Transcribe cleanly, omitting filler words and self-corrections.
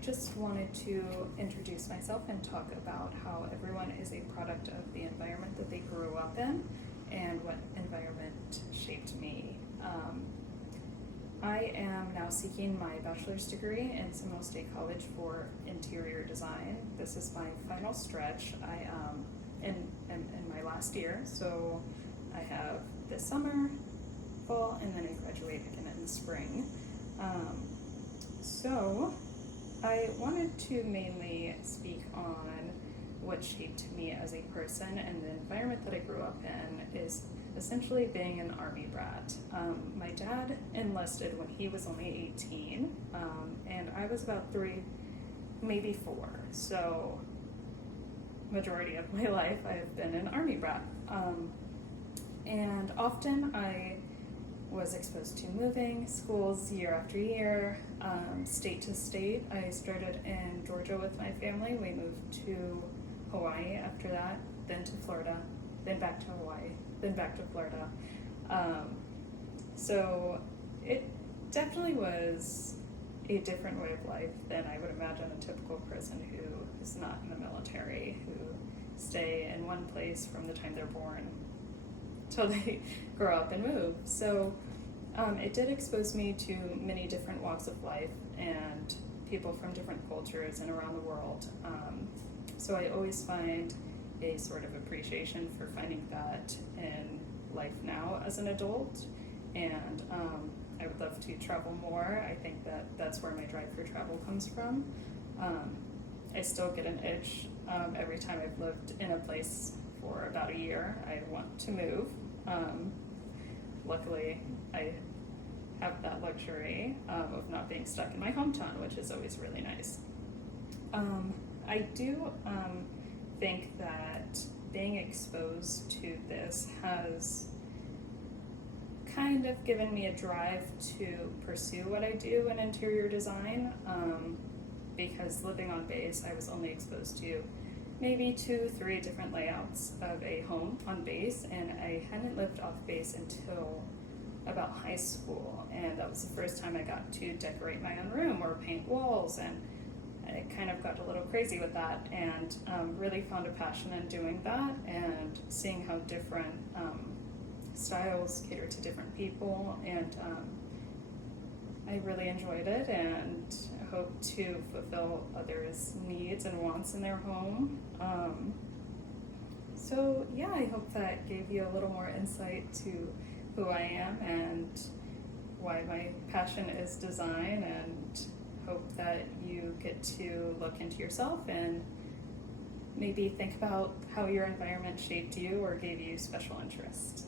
just wanted to introduce myself and talk about how everyone is a product of the environment that they grew up in and what environment shaped me. I am now seeking my bachelor's degree in Seminole State College for interior design. This is my final stretch. I am in my last year, so I have this summer, fall, and then I graduate again in the spring. So I wanted to mainly speak on what shaped me as a person, and the environment that I grew up in is essentially being an Army brat. My dad enlisted when he was only 18, and I was about 3, maybe 4. So majority of my life I've been an Army brat. And often I was exposed to moving schools year after year, state to state. I started in Georgia with my family. We moved to Hawaii after that, then to Florida, then back to Hawaii, then back to Florida. So it definitely was a different way of life than I would imagine a typical person who is not in the military, who stay in one place from the time they're born till they grow up and move. So it did expose me to many different walks of life and people from different cultures and around the world. So I always find a sort of appreciation for finding that in life now as an adult, and I would love to travel more. I think that that's where my drive for travel comes from. I still get an itch every time I've lived in a place for about a year. I want to move. Luckily, I have that luxury of not being stuck in my hometown, which is always really nice. I do think that being exposed to this has kind of given me a drive to pursue what I do in interior design, because living on base, I was only exposed to maybe 2-3 different layouts of a home on base, and I hadn't lived off base until about high school, and that was the first time I got to decorate my own room or paint walls, and I kind of got a little crazy with that, and really found a passion in doing that and seeing how different styles cater to different people, and I really enjoyed it and hope to fulfill others' needs and wants in their home. So yeah, I hope that gave you a little more insight to who I am and why my passion is design, and hope that you get to look into yourself and maybe think about how your environment shaped you or gave you special interest.